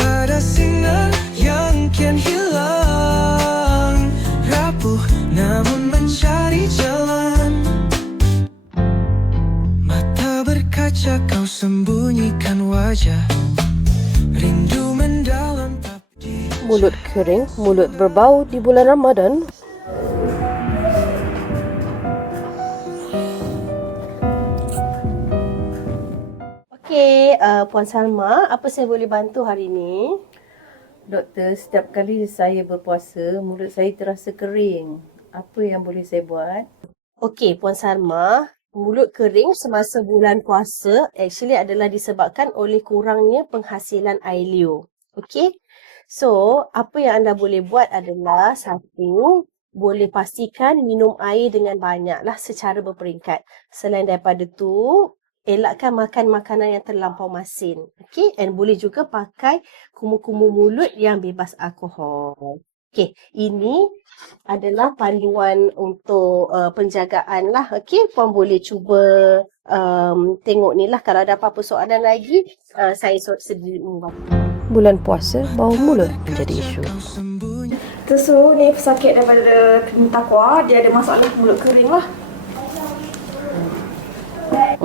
Pada sinar yang kian hilang. Rapuh namun mencari jalan. Mata berkaca kau sembunyikan wajah. Rindu mendalam Mulut kering, mulut berbau di bulan Ramadan. Uh, Puan Salma, apa saya boleh bantu hari ini? Doktor, setiap kali saya berpuasa, mulut saya terasa kering. Apa yang boleh saya buat? Okey, Puan Salma, mulut kering semasa bulan puasa actually adalah disebabkan oleh kurangnya penghasilan air liur. Okey? So, apa yang anda boleh buat adalah satu, boleh pastikan minum air dengan banyaklah secara berperingkat. Selain daripada tu, elakkan makan makanan yang terlampau masin. Okey? And boleh juga pakai kumu-kumu mulut yang bebas alkohol. Okey, ini adalah panduan untuk uh, penjagaan lah. Okey, puan boleh cuba um, tengok ni lah. Kalau ada apa-apa soalan lagi, uh, saya so- sedia membantu. Bulan puasa, bau mulut menjadi isu. Tersu ni pesakit daripada takwa, dia ada masalah mulut kering lah.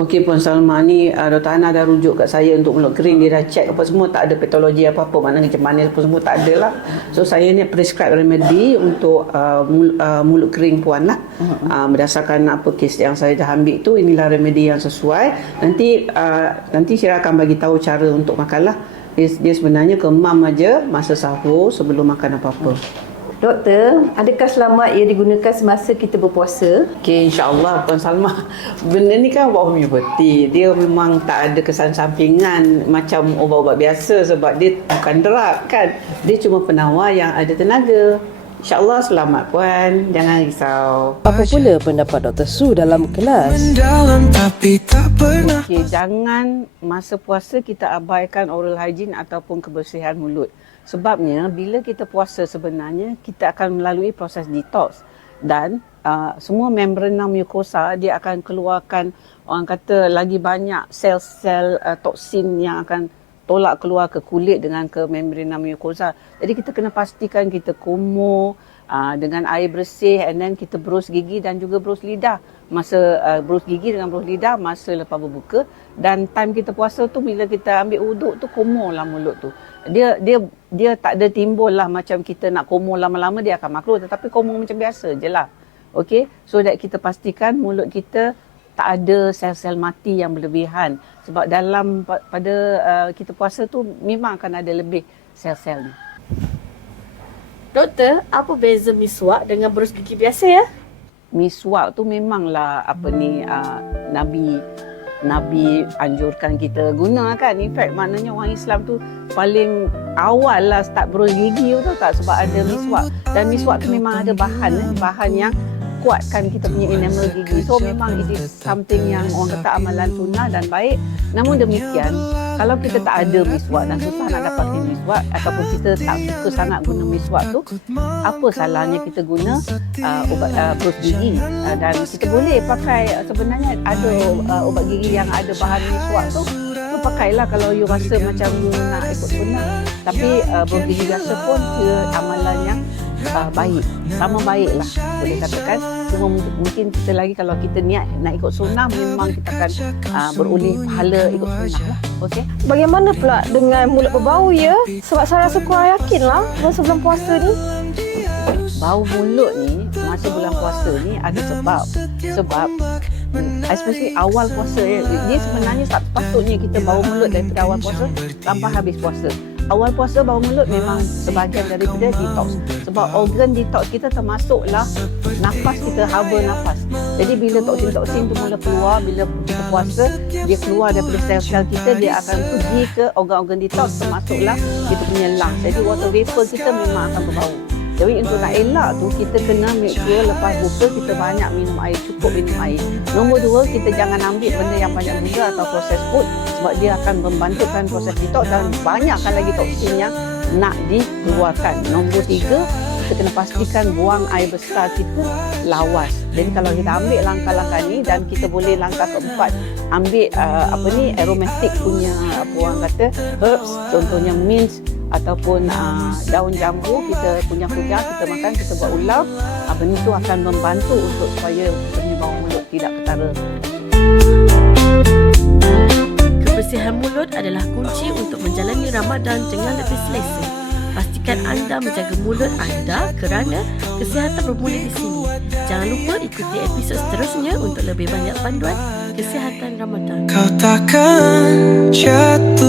Okey Puan Salma ni uh, Dr. Ana dah rujuk kat saya untuk mulut kering. Dia dah check apa semua tak ada patologi apa-apa. Maknanya macam mana apa semua tak ada lah. So saya ni prescribe remedy untuk uh, uh, mulut kering puan lah. Uh, berdasarkan apa kes yang saya dah ambil tu inilah remedy yang sesuai. Nanti uh, nanti saya akan bagi tahu cara untuk makan lah. Dia, dia sebenarnya kemam aja masa sahur sebelum makan apa-apa Doktor, adakah selamat ia digunakan semasa kita berpuasa? Okey, insyaAllah Puan Salma. Benda ni kan ubat homeopati. Dia memang tak ada kesan sampingan macam ubat-ubat biasa sebab dia bukan drug kan. Dia cuma penawar yang ada tenaga. InsyaAllah selamat Puan. Jangan risau. Apa pula pendapat Dr. Su dalam kelas? mendalam tapi tak pernah Okey, jangan masa puasa kita abaikan oral hygiene ataupun kebersihan mulut. Sebabnya bila kita puasa sebenarnya kita akan melalui proses detox dan uh, semua membrana mucosa dia akan keluarkan orang kata lagi banyak sel-sel uh, toksin yang akan tolak keluar ke kulit dengan ke membrana mucosa. Jadi kita kena pastikan kita kumur uh, dengan air bersih and then kita berus gigi dan juga berus lidah masa uh, berus gigi dengan berus lidah masa lepas berbuka dan time kita puasa tu bila kita ambil uduk tu kumurlah mulut tu. Dia dia dia tak ada timbul lah macam kita nak kumur lama-lama dia akan makro tetapi kumur macam biasa je lah. Okay, so that kita pastikan mulut kita tak ada sel-sel mati yang berlebihan sebab dalam pa- pada uh, kita puasa tu memang akan ada lebih sel-sel ni. Doktor, apa beza miswak dengan berus gigi biasa ya? miswak tu memanglah apa ni uh, Nabi Nabi anjurkan kita guna kan. In fact maknanya orang Islam tu paling awal lah start berus gigi tu tak sebab ada miswak. Dan miswak tu memang ada bahan eh, bahan yang kuatkan kita punya enamel gigi. So memang it is something yang orang kata amalan sunnah dan baik. Namun demikian, kalau kita tak ada miswak dan susah nak dapatkan miswak ataupun kita tak suka sangat guna miswak tu, apa salahnya kita guna uh, ubat uh, berus gigi uh, dan kita boleh pakai uh, sebenarnya ada uh, ubat gigi yang ada bahan miswak tu tu pakailah kalau you rasa macam you nak ikut sunnah tapi uh, berus gigi biasa pun dia amalan yang uh, baik. Sama baiklah boleh katakan. Cuma mungkin- kita lagi kalau kita niat nak ikut sunnah memang kita akan uh, beroleh pahala ikut sunnah lah. Okey? Bagaimana pula dengan mulut berbau ya? Sebab saya rasa kurang yakin lah masa bulan puasa ni. bau mulut ni masa bulan puasa ni ada sebab. Sebab hmm, especially awal puasa ya dia sebenarnya tak patutnya kita bau mulut daripada awal puasa sampai habis puasa. Awal puasa bau mulut memang sebahagian daripada detox sebab organ detox kita termasuklah nafas kita haba nafas. Jadi bila toksin-toksin tu mula keluar bila kita puasa dia keluar daripada sel-sel kita dia akan pergi ke organ-organ detox termasuklah kita punya lungs. Jadi water vapor kita memang akan berbau. Jadi untuk nak elak tu kita kena make sure lepas buka kita banyak minum air, cukup minum air. Nombor dua, kita jangan ambil benda yang banyak gula atau proses food sebab dia akan membantukan proses detox dan banyakkan lagi toksin yang nak dikeluarkan. Nombor tiga, kita kena pastikan buang air besar kita lawas. Jadi kalau kita ambil langkah-langkah ni dan kita boleh langkah keempat ambil uh, apa ni aromatic punya apa orang kata herbs contohnya mint ataupun uh, daun jambu kita kunyah-kunyah kita makan kita buat ulam uh, benda itu akan membantu untuk supaya punya bau mulut tidak ketara Kebersihan mulut adalah kunci untuk menjalani Ramadan dengan lebih selesa. Pastikan anda menjaga mulut anda kerana kesihatan bermula di sini. Jangan lupa ikuti episod seterusnya untuk lebih banyak panduan kesihatan Ramadan. Kau takkan jatuh